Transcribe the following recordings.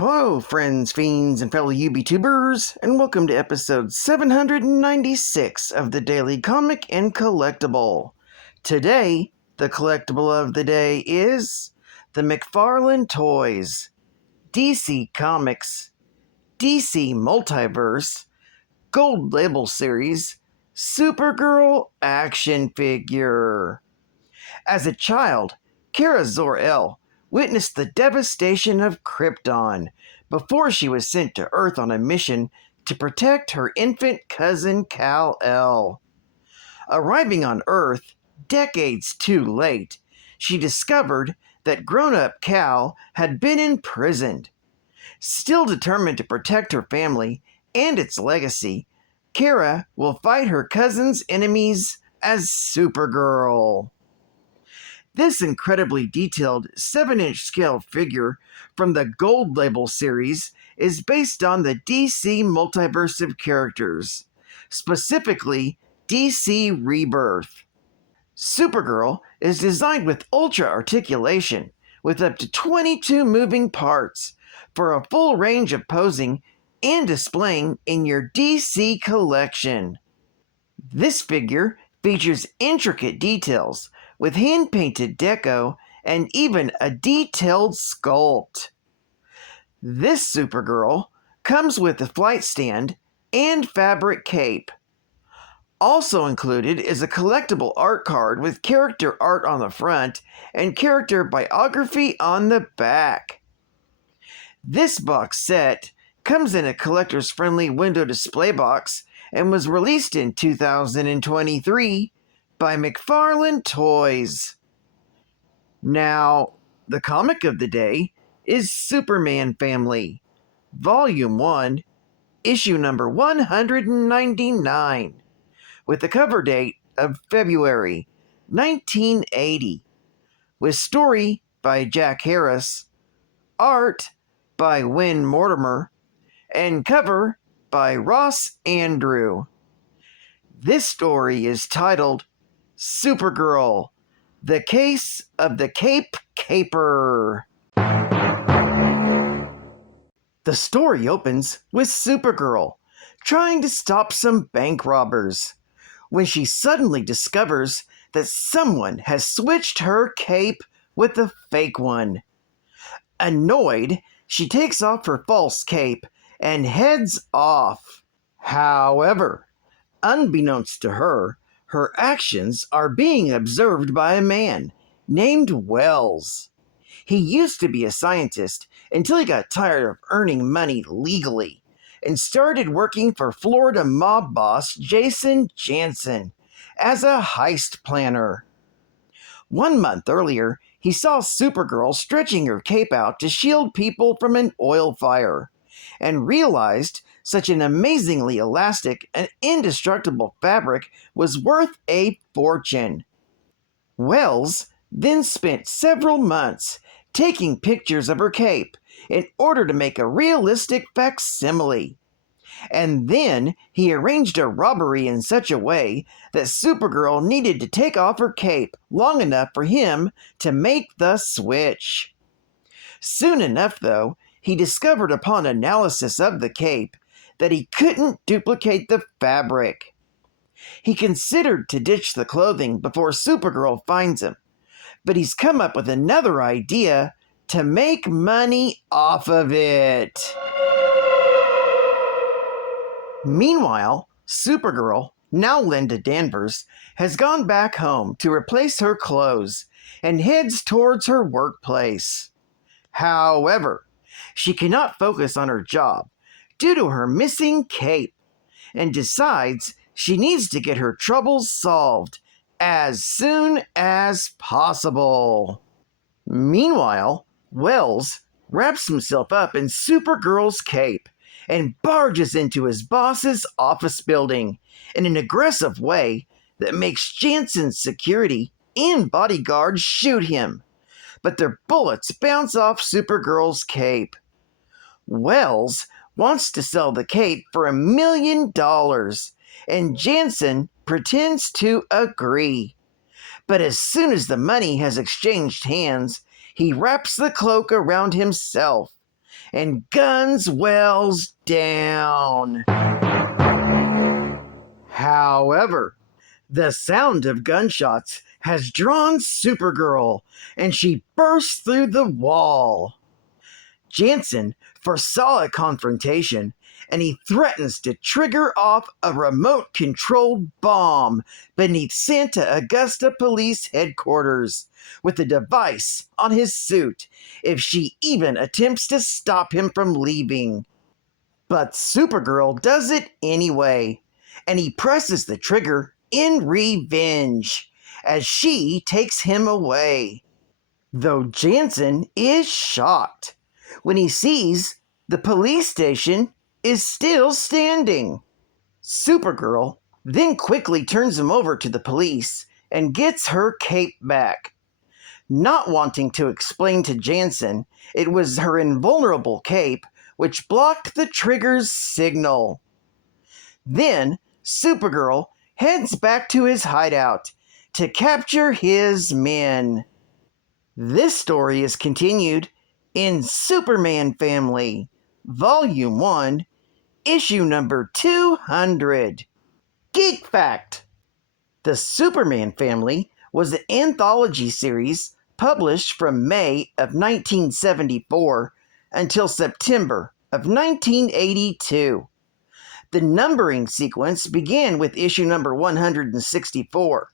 Hello, friends, fiends, and fellow UBTubers, and welcome to episode 796 of the Daily Comic and Collectible. Today, the collectible of the day is the Mcfarlane Toys, DC Comics, DC Multiverse, Gold Label Series, Supergirl action figure. As a child, Kara Zor-El witnessed the devastation of Krypton before she was sent to Earth on a mission to protect her infant cousin Kal-El. Arriving on Earth decades too late, she discovered that grown-up Kal had been imprisoned. Still determined to protect her family and its legacy, Kara will fight her cousin's enemies as Supergirl. This incredibly detailed 7-inch scale figure from the Gold Label series is based on the DC Multiverse of characters, specifically DC REBIRTH. Supergirl is designed with ultra articulation, with up to 22 moving parts, for a full range of posing and displaying in your DC collection. This figure features intricate details, with hand-painted deco and even a detailed sculpt. This Supergirl comes with a flight stand and fabric cape. Also included is a collectible art card with character art on the front and character biography on the back. This box set comes in a collector's-friendly window display box and was released in 2023 by Mcfarlane Toys. Now, the comic of the day is Superman Family, Volume 1, Issue number 199, with the cover date of February 1980, with story by Jack Harris, art by Win Mortimer, and cover by Ross Andrew. This story is titled Supergirl, The Case of the Cape Caper. The story opens with Supergirl trying to stop some bank robbers when she suddenly discovers that someone has switched her cape with a fake one. Annoyed, she takes off her false cape and heads off. However, unbeknownst to her, her actions are being observed by a man named Wells. He used to be a scientist until he got tired of earning money legally and started working for Florida mob boss Jason Jansen as a heist planner. 1 month earlier, he saw Supergirl stretching her cape out to shield people from an oil fire and realized such an amazingly elastic and indestructible fabric was worth a fortune. Wells then spent several months taking pictures of her cape in order to make a realistic facsimile. And then he arranged a robbery in such a way that Supergirl needed to take off her cape long enough for him to make the switch. Soon enough, though, he discovered upon analysis of the cape that he couldn't duplicate the fabric. He considered to ditch the clothing before Supergirl finds him, but he's come up with another idea to make money off of it. Meanwhile, Supergirl, now Linda Danvers, has gone back home to replace her clothes and heads towards her workplace. However, she cannot focus on her job due to her missing cape and decides she needs to get her troubles solved as soon as possible. Meanwhile, Wells wraps himself up in Supergirl's cape and barges into his boss's office building in an aggressive way that makes Jansen's security and bodyguards shoot him, but their bullets bounce off Supergirl's cape. Wells wants to sell the cape for $1 million, and Jansen pretends to agree. But as soon as the money has exchanged hands, he wraps the cloak around himself and guns wells down. However, the sound of gunshots has drawn Supergirl, and she bursts through the wall. Jansen foresaw a confrontation, and he threatens to trigger off a remote-controlled bomb beneath Santa Augusta Police Headquarters with the device on his suit if she even attempts to stop him from leaving. But Supergirl does it anyway, and he presses the trigger in revenge as she takes him away. Though Jansen is shocked when he sees the police station is still standing. Supergirl then quickly turns him over to the police and gets her cape back. Not wanting to explain to Jansen it was her invulnerable cape which blocked the trigger's signal. Then Supergirl heads back to his hideout to capture his men. This story is continued in Superman Family, Volume 1, Issue number 200. Geek Fact! The Superman Family was an anthology series published from May of 1974 until September of 1982. The numbering sequence began with issue number 164,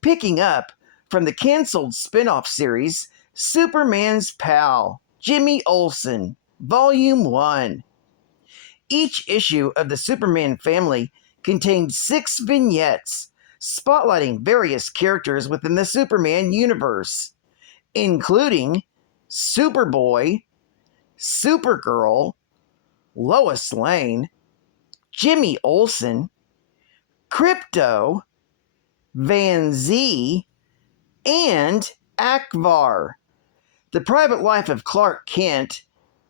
picking up from the canceled spin-off series Superman's Pal, Jimmy Olsen, Volume 1. Each issue of the Superman Family contained 6 vignettes spotlighting various characters within the Superman universe, including Superboy, Supergirl, Lois Lane, Jimmy Olsen, Krypto, Van Zee, and Akbar, The Private Life of Clark Kent,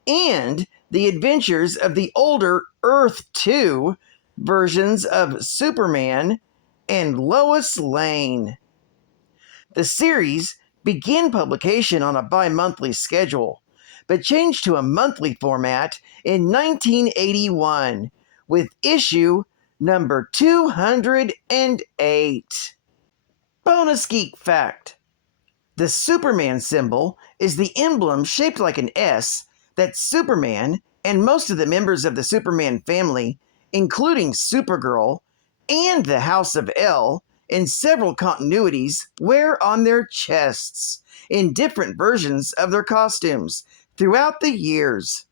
and the adventures of the older Earth 2 versions of Superman and Lois Lane. The series began publication on a bi-monthly schedule, but changed to a monthly format in 1981 with issue number 208. Bonus Geek Fact: the Superman symbol is the emblem shaped like an S that Superman and most of the members of the Superman family, including Supergirl and the House of L in several continuities, wear on their chests in different versions of their costumes throughout the years.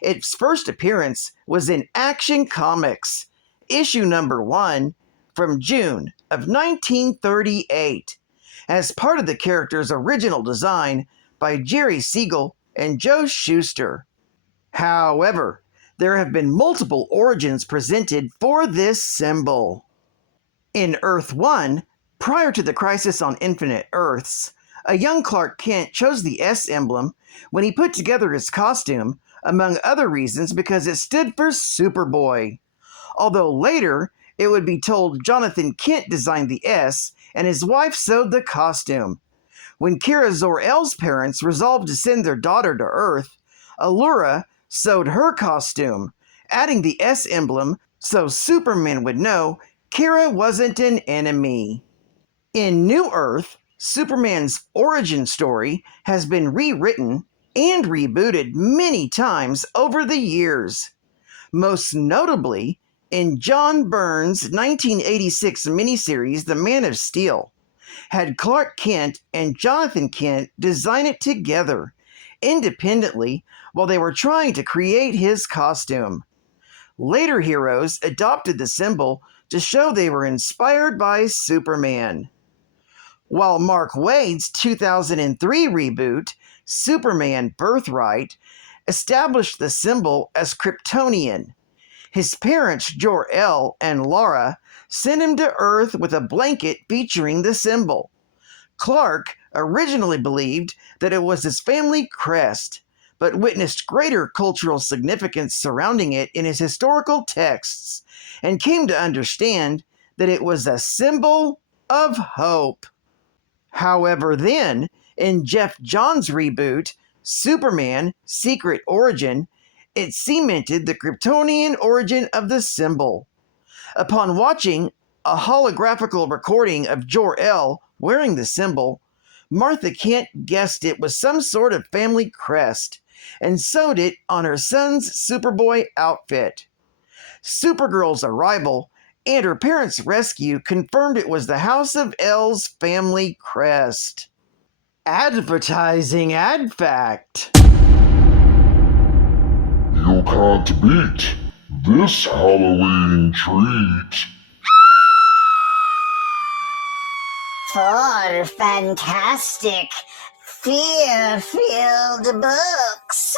Its first appearance was in Action Comics, issue number 1 from June of 1938, as part of the character's original design by Jerry Siegel and Joe Shuster. However, there have been multiple origins presented for this symbol. In Earth 1, prior to the Crisis on Infinite Earths, a young Clark Kent chose the S emblem when he put together his costume, among other reasons because it stood for Superboy. Although later, it would be told Jonathan Kent designed the S and his wife sewed the costume. When Kara Zor-El's parents resolved to send their daughter to Earth, Allura sewed her costume, adding the S emblem so Superman would know Kara wasn't an enemy. In New Earth, Superman's origin story has been rewritten and rebooted many times over the years. Most notably, in John Byrne's 1986 miniseries The Man of Steel, had Clark Kent and Jonathan Kent design it together, independently, while they were trying to create his costume. Later heroes adopted the symbol to show they were inspired by Superman. While Mark Waid's 2003 reboot, Superman Birthright, established the symbol as Kryptonian. His parents, Jor-El and Lara, sent him to Earth with a blanket featuring the symbol. Clark originally believed that it was his family crest, but witnessed greater cultural significance surrounding it in his historical texts, and came to understand that it was a symbol of hope. However, then, in Jeff Johns' reboot, Superman, Secret Origin, it cemented the Kryptonian origin of the symbol. Upon watching a holographical recording of Jor-El wearing the symbol, Martha Kent guessed it was some sort of family crest and sewed it on her son's Superboy outfit. Supergirl's arrival and her parents' rescue confirmed it was the House of L's family crest. Advertising ad fact. You can't beat this Halloween treat. For fantastic, fear-filled books.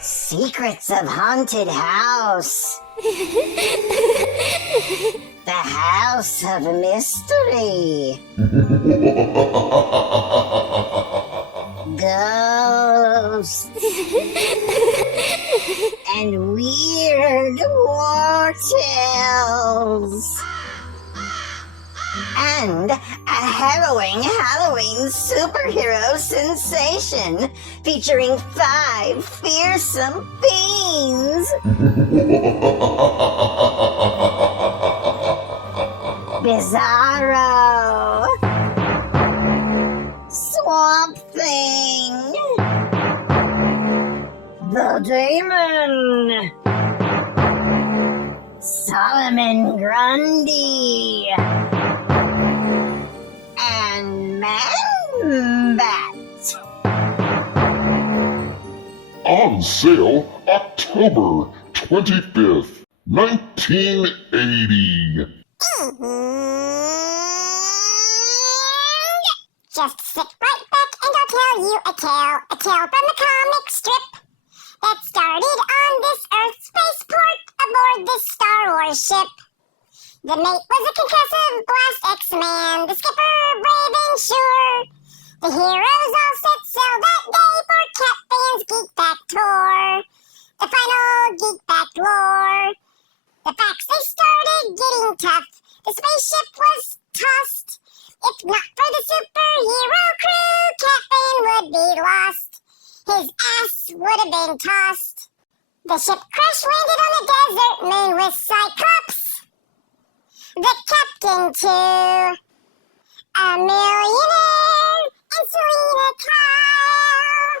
Secrets of Haunted House. The House of Mystery. Ghosts. And weird war tales. And a harrowing Halloween superhero sensation featuring 5 fearsome fiends. Bizarro. Swamp Thing. The Demon. Solomon Grundy. And Man-Bat. On sale October 25th, 1980. Just sit right back and I'll tell you a tale from the comic strip that started on this Earth spaceport aboard this Star Wars ship. The mate was a concussive blast X-Man, the skipper brave and sure. The heroes all set sail that day for Captain's Geek Back Tour. The final Geek Back lore. The facts they started getting tough. The spaceship was tossed. If not for the superhero crew, Captain would be lost. His ass would have been tossed. The ship crash landed on a desert moon with Cyclops. The captain too. A millionaire and Selena Kyle.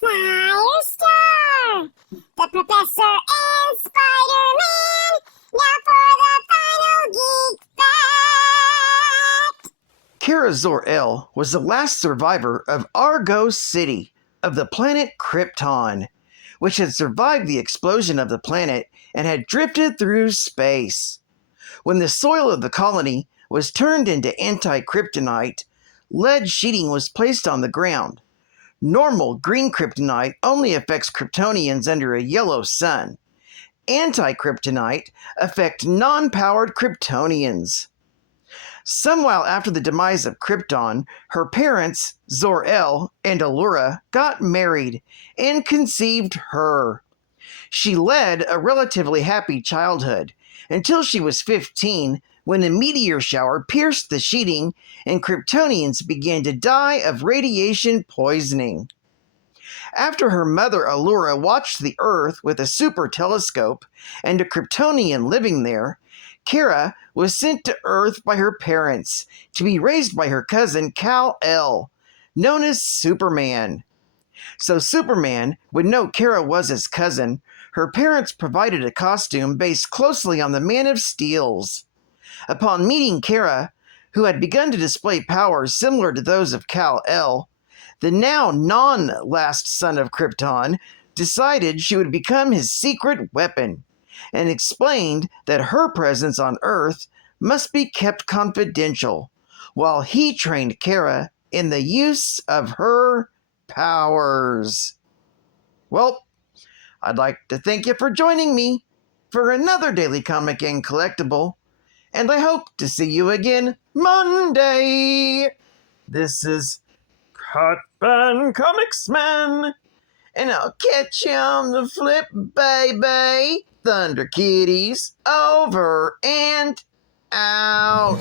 Firestar. The professor and Spider-Man. Now for the final geek fact. Kara Zor-El was the last survivor of Argo City of the planet Krypton, which had survived the explosion of the planet and had drifted through space. When the soil of the colony was turned into anti-kryptonite, lead sheeting was placed on the ground. Normal green kryptonite only affects Kryptonians under a yellow sun. Anti-kryptonite affect non-powered Kryptonians. Some while after the demise of Krypton, her parents, Zor-El and Allura, got married and conceived her. She led a relatively happy childhood until she was 15, when a meteor shower pierced the sheeting and Kryptonians began to die of radiation poisoning. After her mother Allura watched the Earth with a super telescope and a Kryptonian living there, Kara was sent to Earth by her parents to be raised by her cousin Kal-El, known as Superman. So Superman would know Kara was his cousin. Her parents provided a costume based closely on the Man of Steel's. Upon meeting Kara, who had begun to display powers similar to those of Kal-El, the now non-last son of Krypton decided she would become his secret weapon, and explained that her presence on Earth must be kept confidential, while he trained Kara in the use of her powers. Well, I'd like to thank you for joining me for another Daily Comic and Collectible, and I hope to see you again Monday. This is Hotban Comics Man, and I'll catch you on the flip, baby. Thunder Kitties, over and out.